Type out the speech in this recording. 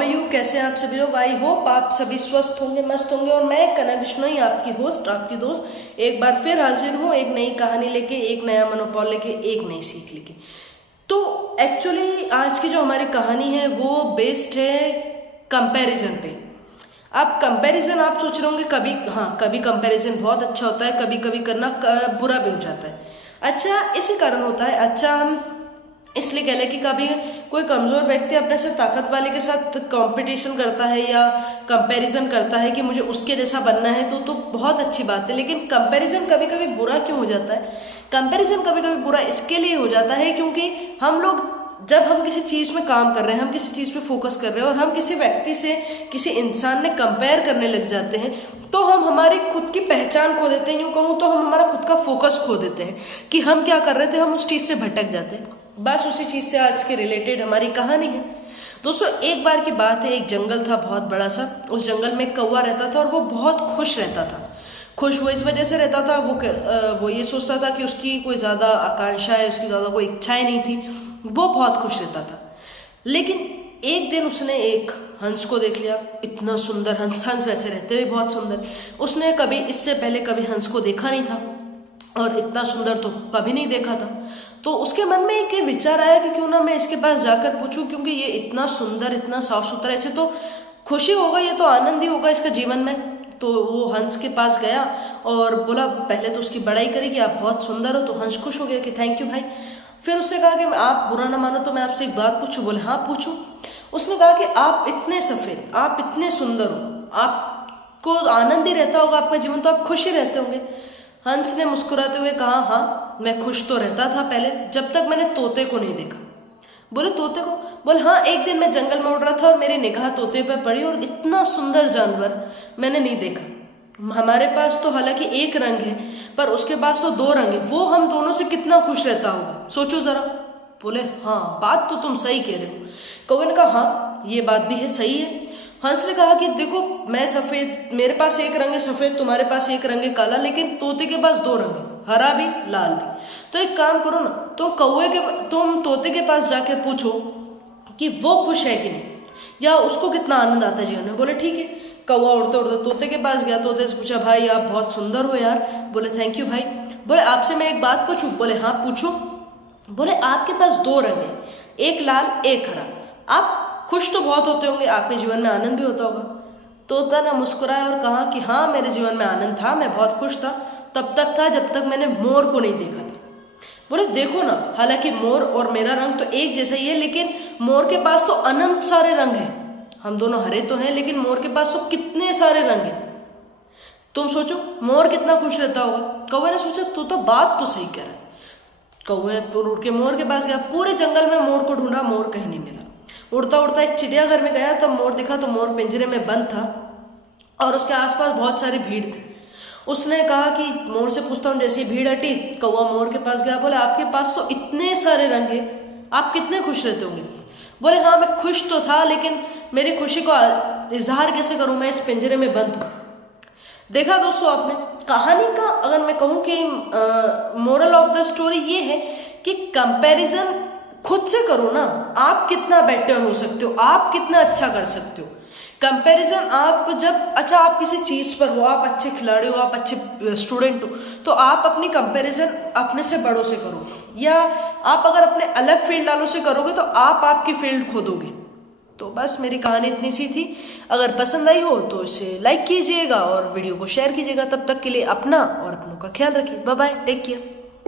How you, कैसे हैं आप सभी लोग। आई होप आप सभी स्वस्थ होंगे, मस्त होंगे। और मैं कनक बिश्नोई, आपकी होस्ट, आपकी दोस्त, एक बार फिर हाजिर हूँ एक नई कहानी लेके, एक नया मनोबल लेके, एक नई सीख लेके। तो एक्चुअली आज की जो हमारी कहानी है वो बेस्ड है कंपैरिजन पे। अब कंपैरिजन आप सोच रहे होंगे, कभी कंपैरिजन बहुत अच्छा होता है, कभी कभी करना बुरा भी हो जाता है। अच्छा इसी कारण होता है। अच्छा हम इसलिए कह लें कि कभी कोई कमजोर व्यक्ति अपने से ताकत वाले के साथ कंपटीशन करता है या कंपैरिजन करता है कि मुझे उसके जैसा बनना है, तो बहुत अच्छी बात है। लेकिन कंपैरिजन कभी कभी बुरा क्यों हो जाता है? कंपैरिजन कभी कभी बुरा इसके लिए हो जाता है क्योंकि हम लोग जब हम किसी चीज में काम कर रहे हैं, हम किसी चीज पे फोकस कर रहे हैं और हम किसी व्यक्ति से, किसी इंसान ने कंपेयर करने लग जाते हैं, तो हम हमारी खुद की पहचान खो देते हैं। यूं कहूँ तो हम हमारा खुद का फोकस खो देते हैं कि हम क्या कर रहे थे, हम उस चीज से भटक जाते हैं। बस उसी चीज से आज के रिलेटेड हमारी कहानी है। दोस्तों एक बार की बात है, एक जंगल था बहुत बड़ा सा। उस जंगल में एक कौवा रहता था और वो बहुत खुश रहता था। खुश वो इस वजह से रहता था, वो ये सोचता था कि उसकी कोई ज्यादा आकांक्षा है, उसकी ज्यादा कोई इच्छाएं नहीं थी, वो बहुत खुश रहता था। लेकिन एक दिन उसने एक हंस को देख लिया। इतना सुंदर हंस, हंस वैसे रहते हुए बहुत सुंदर। उसने कभी इससे पहले कभी हंस को देखा नहीं था और इतना सुंदर तो कभी नहीं देखा था। तो उसके मन में एक विचार आया कि क्यों ना मैं इसके पास जाकर पूछूं, क्योंकि ये इतना सुंदर, इतना साफ सुथरा, ऐसे तो खुशी होगा, ये तो आनंद ही होगा इसका जीवन में। तो वो हंस के पास गया और बोला, पहले तो उसकी बड़ाई करी कि आप बहुत सुंदर हो। तो हंस खुश हो गया कि थैंक यू भाई। फिर उसने कहा कि आप बुरा ना मानो तो मैं आपसे एक बात पूछूं। बोले हाँ पूछो। उसने कहा कि आप इतने सफेद, आप इतने सुंदर हो, आपको आनंद ही रहता होगा आपका जीवन, तो आप खुश ही रहते होंगे। हंस ने मुस्कुराते हुए कहा, हाँ मैं खुश तो रहता था पहले, जब तक मैंने तोते को नहीं देखा। बोले तोते को? बोले हाँ, एक दिन मैं जंगल में उड़ रहा था और मेरी निगाह तोते पे पड़ी और इतना सुंदर जानवर मैंने नहीं देखा। हमारे पास तो हालांकि एक रंग है पर उसके पास तो दो रंग है, वो हम दोनों से कितना खुश रहता होगा, सोचो जरा। बोले हाँ बात तो तुम सही कह रहे हो। कौवे ने कहा हाँ ये बात भी है, सही है। हंस ने कहा कि देखो मैं सफेद, मेरे पास एक रंग है सफेद, तुम्हारे पास एक रंग है काला, लेकिन तोते के पास दो रंग है, हरा भी लाल भी। तो एक काम करो ना, तुम तोते के पास जाके पूछो कि वो खुश है कि नहीं, या उसको कितना आनंद आता है जीवन में। बोले ठीक है। कौवा उड़ते उड़ते तोते के पास गया। तोते से पूछा, भाई आप बहुत सुंदर हो यार। बोले थैंक यू भाई। बोले आपसे मैं एक बात पूछूं? बोले हाँ पूछो। बोले आपके पास दो रंग है, एक लाल एक हरा, आप खुश तो बहुत होते होंगे, आपके जीवन में आनंद भी होता होगा। तोता ने मुस्कुराया और कहा कि हाँ मेरे जीवन में आनंद था, मैं बहुत खुश था, तब तक था जब तक मैंने मोर को नहीं देखा था। बोले देखो ना, हालांकि मोर और मेरा रंग तो एक जैसा ही है, लेकिन मोर के पास तो अनंत सारे रंग हैं। हम दोनों हरे तो हैं, लेकिन मोर के पास तो कितने सारे रंग हैं। तुम सोचो मोर कितना खुश रहता होगा। कौवे ने सोचा तो बात तो सही कह रहा है। कौवे उड़ के मोर के पास गया, पूरे जंगल में मोर को ढूंढा, मोर कहीं नहीं मिला। उड़ता उड़ता एक चिड़ियाघर में गया, तब मोर दिखा तो मोर पिंजरे में बंद था और उसके आसपास बहुत सारी भीड़ थी। उसने कहा कि मोर से पूछता हूँ। जैसी भीड़ हटी, कौवा मोर के पास गया। बोले आपके पास तो इतने सारे रंग हैं, आप कितने खुश रहते होंगे। बोले हाँ मैं खुश तो था, लेकिन मेरी खुशी को इजहार कैसे करूं, मैं इस पिंजरे में बंद हूं। देखा दोस्तों आपने, कहानी का अगर मैं कहूं कि मोरल ऑफ द स्टोरी ये है कि कंपैरिजन खुद से करो ना, आप कितना बेटर हो सकते हो, आप कितना अच्छा कर सकते हो। कंपैरिजन आप जब, अच्छा आप किसी चीज पर हो, आप अच्छे खिलाड़ी हो, आप अच्छे स्टूडेंट हो, तो आप अपनी कंपैरिजन अपने से बड़ों से करो, या आप अगर अपने अलग फील्ड वालों से करोगे तो आप आपकी फील्ड खो दोगे। तो बस मेरी कहानी इतनी सी थी। अगर पसंद आई हो तो इसे लाइक कीजिएगा और वीडियो को शेयर कीजिएगा। तब तक के लिए अपना और अपनों का ख्याल रखिए। Bye bye, take care.